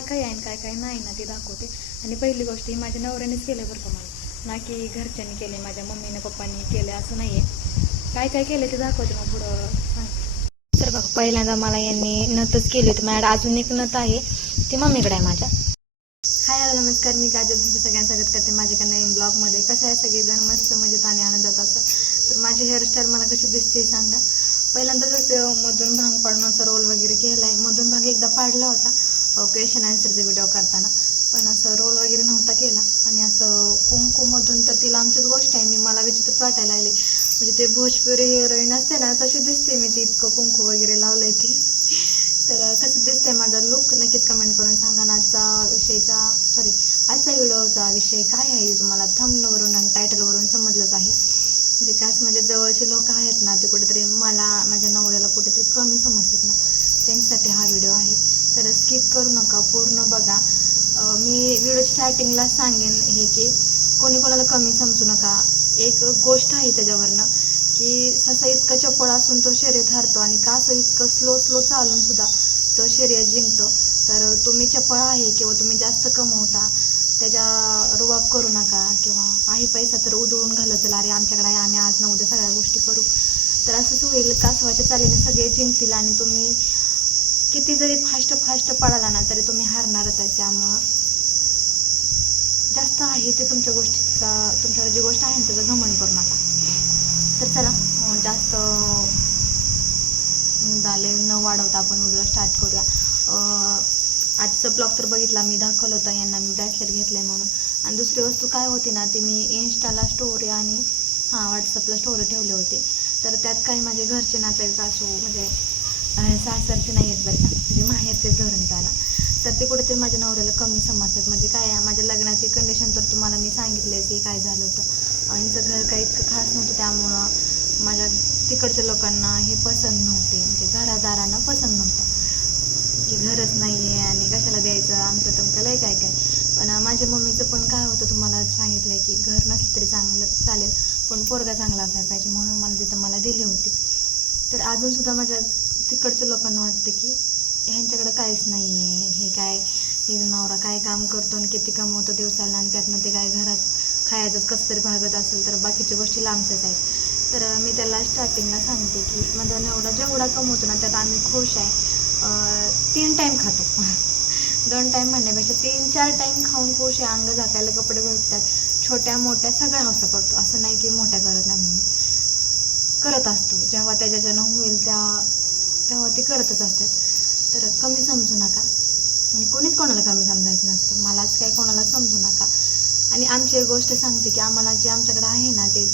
काय काय आहे आणि काय काय नाही ना ते दाखवते. आणि पहिली गोष्ट ही माझ्या नवऱ्यानेच केलं बरं का मला. ना की घरच्यांनी केले माझ्या मम्मीने पप्पांनी केले असं नाही आहे काय काय केलं ते दाखवते मग पुढं. तर बघा पहिल्यांदा मला यांनी नतच केली होती. माझ्याकडे अजून एक नत आहे. ती मम्मीकडे आहे माझ्या. हाय हॅलो नमस्कार. मी काजल तुमचं सगळ्यांचं स्वागत करते माझ्या नवीन ब्लॉगमध्ये. कसं आहे सगळेजण? मस्त मजेत आणि आनंदात असं. तर माझी हेअरस्टाईल मला कशी दिसते सांगा. पहिल्यांदा जसं मधून भांग पाडून असं रोल वगैरे केला आहे मधून भांग एकदा पाडला होता. क्वेश्चन आन्सरचा व्हिडिओ करताना. पण असं रोल वगैरे नव्हता केला. आणि असं कुंकुमधून तर तिला आमचीच गोष्ट आहे. मी मला विचित्रच वाटायला लागली. म्हणजे ते भोजपुरी हिरोईन असते ना तशी दिसते मी ती इतकं कुंकू वगैरे लावलं आहे ते. तर कसं दिसतंय माझा लुक नक्कीच कमेंट करून सांगा. ना आजचा विषयचा सॉरी आजचा व्हिडिओचा विषय काय आहे? तुम्हाला थंबनवरून आणि टायटलवरून समजलंच आहे. विकास म्हणजे जवळचे लोक आहेत ना ते कुठेतरी मला माझ्या नवऱ्याला कुठेतरी कमी समजतात ना. त्यांच्यासाठी हा व्हिडिओ आहे. तर स्किप करू नका पूर्ण बघा. मी व्हिडिओ स्टार्टिंगला सांगेन हे की कोणी कोणाला कमी समजू नका. एक गोष्ट आहे त्याच्यावरनं की ससा इतका चपळ असून तो शर्यत हरतो आणि कासव इतकं स्लो स्लो चालून सुद्धा तो शर्यत जिंकतो. तर तुम्ही चपळ आहे किंवा तुम्ही जास्त कमवता त्याच्या रुबाब करू नका किंवा आहे पैसा तर उधळून घालवतील अरे आमच्याकडे आहे आम्ही आज ना उद्या सगळ्या गोष्टी करू. तर असंच होईल. कासवाच्या चालीने सगळे जिंकतील आणि तुम्ही किती जरी फास्ट फास्ट पळाला ना तरी तुम्ही हारणारच आहे त्यामुळं. जास्त आहे ते तुमच्या गोष्टीचा तुमच्याकडे जी गोष्ट आहे ना त्याचं घमन करू नका. तर चला जास्त मुद्दाले न वाढवता आपण व्हिडिओ स्टार्ट करूया. अं, आजचं ब्लॉग तर बघितला मी दाखवलं होता यांना मी ब्रॅसलेट घेतलं आहे म्हणून. आणि दुसरी वस्तू काय होती ना ती मी इन्स्टाला स्टोरी आणि हां व्हॉट्सअपला स्टोरी ठेवले होते. तर त्यात काही माझे घरचे नातेवाईक असो म्हणजे सासरचे नाही आहेत बरं का. म्हणजे माहेरचेच धरून झाला. तर ते कुठेतरी माझ्या नवऱ्याला कमी समजतात. म्हणजे काय माझ्या लग्नाची कंडिशन तर तुम्हाला मी सांगितलं की काय झालं होतं. यांचं घर काही इतकं खास नव्हतं त्यामुळं माझ्या तिकडच्या लोकांना हे पसंत नव्हते. म्हणजे घरादारांना पसंत नव्हतं. की घरच नाही आहे आणि कशाला द्यायचं? आमचं तमकं लय काय काय पण माझ्या मम्मीचं पण काय होतं तुम्हाला सांगितलं आहे की घर नसलं तरी चांगलं चालेल पण पोरगा चांगला असायला पाहिजे म्हणून मला तिथं मला दिली होती. तर अजूनसुद्धा माझ्या तिकडच्या लोकांना वाटतं की ह्यांच्याकडं काहीच नाही आहे हे काय हे नवरा काय काम करतो आणि किती कमवतो दिवसाला आणि त्यातनं ते काय घरात खायचंच कसं तरी भागत असेल तर बाकीच्या गोष्टी लांबच्याच आहेत. तर मी त्याला स्टार्टिंगला सांगते की माझा एवढा जेवढा कमवतो ना त्यात आम्ही खुश आहे. तीन टाईम खातो. दोन टाईम म्हणण्यापेक्षा तीन चार टाईम खाऊन खुश आहे. अंग झाकायला कपडे भेटतात. छोट्या मोठ्या सगळ्या हौसा पडतो असं नाही की मोठ्या करत नाही म्हणून. करत असतो. जेव्हा त्याच्याच्यानं होईल त्या तेव्हा ते करतच असतात. तर कमी समजू नका. आणि कोणीच कोणाला कमी समजायचं नसतं. मलाच काय कोणाला समजू नका. आणि आमची एक गोष्ट सांगते की आम्हाला जे आमच्याकडे आहे ना ते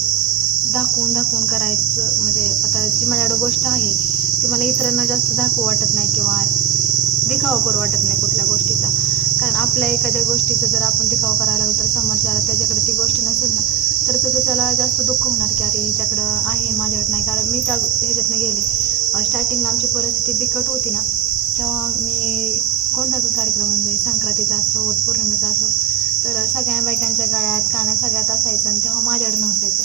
दाखवून दाखवून करायचं म्हणजे आता जी माझ्याकडे गोष्ट आहे ती मला इतरांना जास्त दाखवू वाटत नाही किंवा दिखावा करू वाटत नाही कुठल्या गोष्टीचा. कारण आपल्या एखाद्या गोष्टीचा जर आपण दिखावा करायला लागलो तर समोरच्याला त्याच्याकडे ती गोष्ट नसेल ना तर तसं त्याला जास्त दुःख होणार की अरे ह्याच्याकडं आहे माझ्याकडे नाही. कारण मी त्या ह्याच्यातनं गेले. स्टार्टिंगला आमची परिस्थिती बिकट होती ना तेव्हा मी कोणता पण कार्यक्रम म्हणजे संक्रांतीचा असो पौर्णिमेचा असो तर सगळ्या बायकांच्या गळ्यात काना सगळ्यात असायचं आणि तेव्हा माझ्याकडे नसायचं.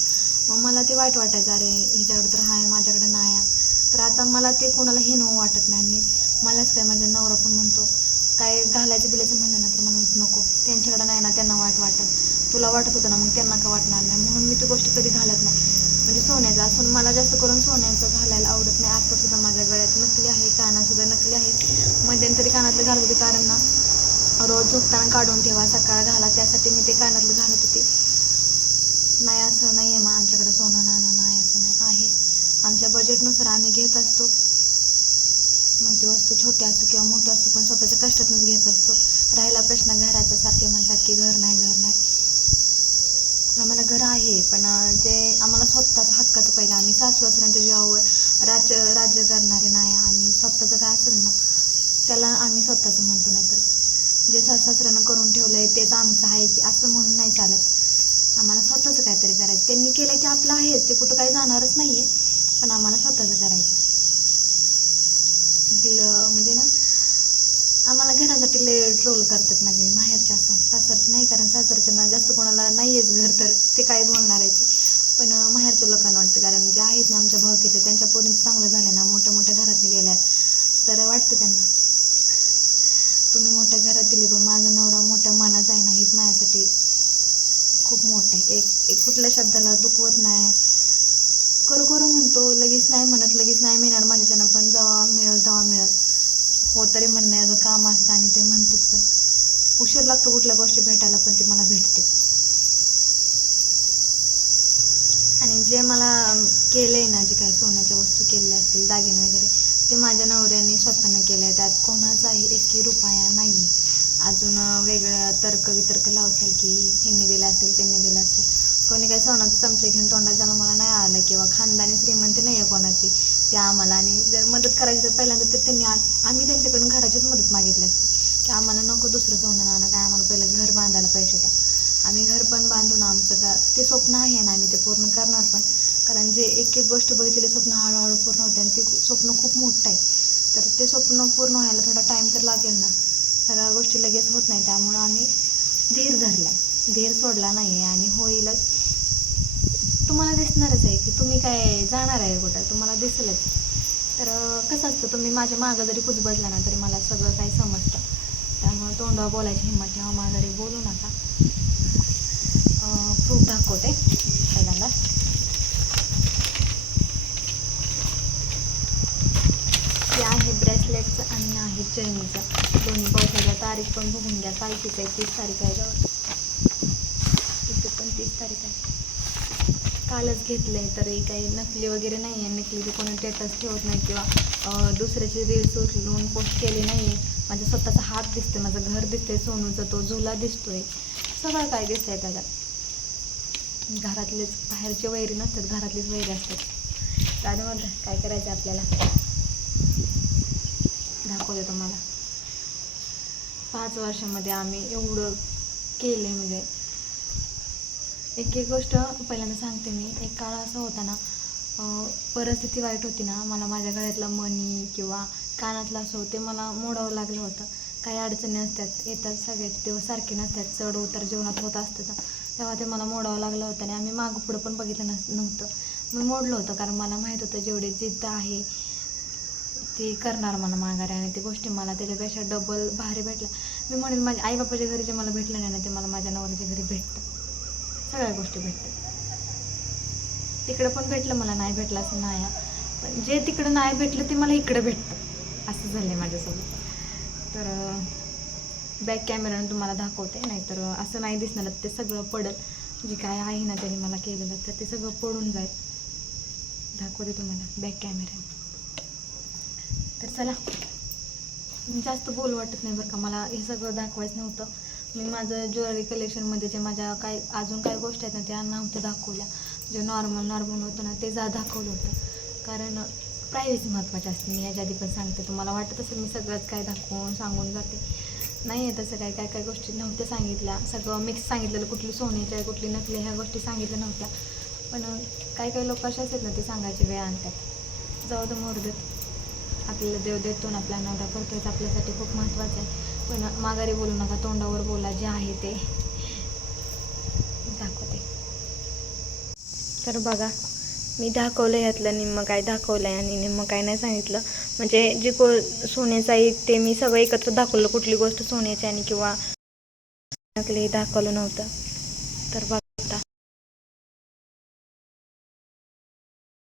मग मला ते वाईट वाटायचं अरे हिच्याकडे तर आहे माझ्याकडे नाही आहे. तर आता मला ते कोणाला हे वाटत नाही आणि मलाच काय माझ्या नवरा पण म्हणतो काय घालायचं बिलायचं म्हणलं ना तर मला नको त्यांच्याकडे नाही ना त्यांना वाईट वाटत. तुला वाटत होतं ना मग त्यांना का वाटणार नाही? म्हणून मी ती गोष्ट कधी घालत नाही. म्हणजे सोन्याचं असून मला जास्त करून सोन्याचं घालायला आवडत नाही. आता सुद्धा माझ्या गळ्यात नकली आहे कानासुद्धा नकली आहे. मध्यंतरी कानातलं घालत होते कारण ना रोज झोपताना काढून ठेवा सकाळ घाला त्यासाठी मी ते कानातलं घालत होते. नाही असं नाही आहे मग आमच्याकडं सोनं नाणं नाही असं नाही आहे. आमच्या बजेटनुसार आम्ही घेत असतो. मग ती वस्तू छोटी असतो किंवा मोठी असतो पण स्वतःच्या कष्टातूनच घेत असतो. राहिला प्रश्न घराचा सारखे म्हणतात की घर नाही घर नाही. आम्हाला घर आहे पण जे आम्हाला स्वतःचा हक्काचं पहिलं आम्ही सासू सासऱ्यांच्या जीवावर राज्य राज्य करणारे नाही आणि स्वतःचं काय असेल ना त्याला आम्ही स्वतःचं म्हणतो नाही तर जे सासू सासऱ्यानं करून ठेवलं आहे तेच आमचं आहे की असं म्हणून नाही चालत. आम्हाला स्वतःचं काहीतरी करायचं. त्यांनी केलं ते आपलं आहेच ते कुठं काही जाणारच नाही आहे पण आम्हाला स्वतःचं करायचं आहे म्हणजे ना आम्हाला घरासाठी लय ट्रोल करतात माझे माहेरचे असं. सासरचे नाही कारण सासरचे ना जास्त कोणाला नाही आहेच घर तर ते काय बोलणार आहे ते. पण माहेरच्या लोकांना वाटतं कारण जे आहेत ना आमच्या भावकीतले त्यांच्या पोरींचं चांगलं झालं ना मोठ्या मोठ्या घरातले गेल्यात. तर वाटतं त्यांना. तुम्ही मोठ्या घरात दिले पण माझा नवरा मोठ्या मानाचा आहे ना हीच माझ्यासाठी खूप मोठं आहे. एक एक कुठल्या शब्दाला दुखवत नाही. करू करू म्हणतो लगेच नाही म्हणत लगेच नाही मिळणार माझ्याच्यानं पण जेव्हा मिळेल तेव्हा मिळेल. हो तरी म्हणण्याचं काम असतं आणि ते म्हणतात पण. उशीर लागतो कुठल्या गोष्टी भेटायला पण ती मला भेटतेच. आणि जे मला केलं आहे ना जे काय सोन्याच्या वस्तू केलेल्या असतील दागिने वगैरे ते माझ्या नवऱ्याने स्वतःनं केलं आहे त्यात कोणाचाही एकही रुपया नाही आहे अजून वेगळं तर्क वितर्क लावसाल की ह्यांनी दिलं असेल त्यांनी दिलं असेल. कोणी काही सोनाचं चमचे घेऊन तोंडाच्या मला नाही आलं किंवा खानदानी श्रीमंती नाही आहे कोणाची. ते आम्हाला आणि जर मदत करायची तर पहिल्यांदा तर त्यांनी आ- आम्ही त्यांच्याकडून घराचीच मदत मागितली असते. की आम्हाला नको दुसरं सोनं नाणं काय आम्हाला पहिलं घर बांधायला पैसे द्या. आम्ही घर पण बांधून आमचं का ते स्वप्न आहे ना आम्ही ते पूर्ण करणार पण. कारण जे एक एक गोष्ट बघितलेली स्वप्न हळूहळू पूर्ण होते आणि ते स्वप्न खूप मोठं आहे. तर ते स्वप्न पूर्ण व्हायला थोडा टाईम तर लागेल ना. सगळ्या गोष्टी लगेच होत नाही. त्यामुळं आम्ही धीर धरला. धीर सोडला नाही आहे आणि होईलच. तुम्हाला दिसणारच आहे की तुम्ही काय जाणार आहे कुठं? तुम्हाला दिसलंच. तर कसं असतं तुम्ही माझ्या मागं जरी कुजबजला ना तरी मला सगळं काही समजतं. त्यामुळे तोंडावर बोलायची हिंमत ठेवा माघारी बोलू नका. प्रूफ दाखवते पहिल्यांदा. ते आहे ब्रेसलेटचं आणि आहे चैनीचं. दोन्ही पावसाच्या तारीख पण बघून घ्या. तारखेचं आहे तीस तारीख आहे जवळ. इथे पण तीस तारीख आहे. कालच घेतलंय तरी काही नकली वगैरे नाही आहे नकली ते कोणी स्टेटस ठेवत नाही किंवा दुसऱ्याचे दुसऱ्याची रील्स उचलून पोस्ट केली नाही आहे माझा स्वतःचा हात दिसतोय माझं घर दिसतंय सोनूचा तो झुला दिसतोय. सगळं काय दिसतंय त्याच्यात घरातलेच बाहेरचे वैरी नसतात घरातलेच वैरी असतात. त्यामुळे काय करायचं आपल्याला? दाखवते तुम्हाला. पाच वर्षामध्ये आम्ही एवढं केलं म्हणजे एक एक गोष्ट पहिल्यांदा सांगते मी. एक काळ असा होता ना परिस्थिती वाईट होती ना मला माझ्या गळ्यातला मणी किंवा कानातला असो ते मला मोडावं लागलं होतं. काही अडचणी असतात येतात सगळ्याचे दिवस सारखे नसतात चढ उतार जीवनात होत असतं तेव्हा ते मला मोडावं लागलं होतं आणि आम्ही मागं पुढं पण बघितलं नस नव्हतं. मी मोडलं होतं कारण मला माहीत होतं जेवढी जिद्द आहे ती करणार मला माघारी आणि ती गोष्टी मला त्याच्यापेक्षा डबल भारी भेटल्या मी म्हणेन माझ्या आईबापाच्या घरी जे मला भेटलं नाही ना ते मला माझ्या नवऱ्याच्या घरी भेटतं. सगळ्या गोष्टी भेटतात. तिकडं पण भेटलं मला नाही भेटलं असं नाही. पण जे तिकडं नाही भेटलं ते मला इकडं भेटतं. असं झालं आहे माझ्यासोबत. तर बॅक कॅमेरानं तुम्हाला दाखवते नाहीतर असं नाही दिसणार. ते सगळं पडत जे काय आहे ना त्याने मला केलेलं तर ते सगळं पडून जाईल. दाखवते तुम्हाला बॅक कॅमेऱ्याने तर चला. जास्त बोल वाटत नाही बरं का. मला हे सगळं दाखवायचं नव्हतं. मी माझं ज्वेलरी कलेक्शनमध्ये जे माझ्या काय अजून काय गोष्टी आहेत ना त्या नव्हत्या दाखवल्या. जे नॉर्मल नॉर्मल होतं ना ते जा दाखवलं होतं. कारण प्रायव्हसी महत्त्वाची असते. मी याच्या आधी पण सांगते. तुम्हाला वाटत असेल मी सगळंच काय दाखवून सांगून जाते. नाही आहे तसं काय काय काय गोष्टी नव्हत्या सांगितल्या. सगळं मिक्स सांगितलेलं कुठली सोन्याच्या कुठली नकली ह्या गोष्टी सांगितल्या नव्हत्या. पण काही काही लोक असे असतात ना ते सांगायची वेळ आणतात. जाऊ दे मोर देत. आपल्याला देव देतो ना आपला नवरा करतोय आपल्यासाठी खूप महत्त्वाचं आहे. पण माघारी बोलू नका तोंडावर बोला जे आहे ते. दाखवते. तर बघा मी दाखवलं यातलं निम्मं काय दाखवलं आहे आणि निम्मं काय नाही सांगितलं. म्हणजे जे को सोन्याचं आहे ते मी सगळं एकत्र दाखवलं कुठली गोष्ट सोन्याची आणि किंवा नकली हे दाखवलं नव्हतं. तर बघा.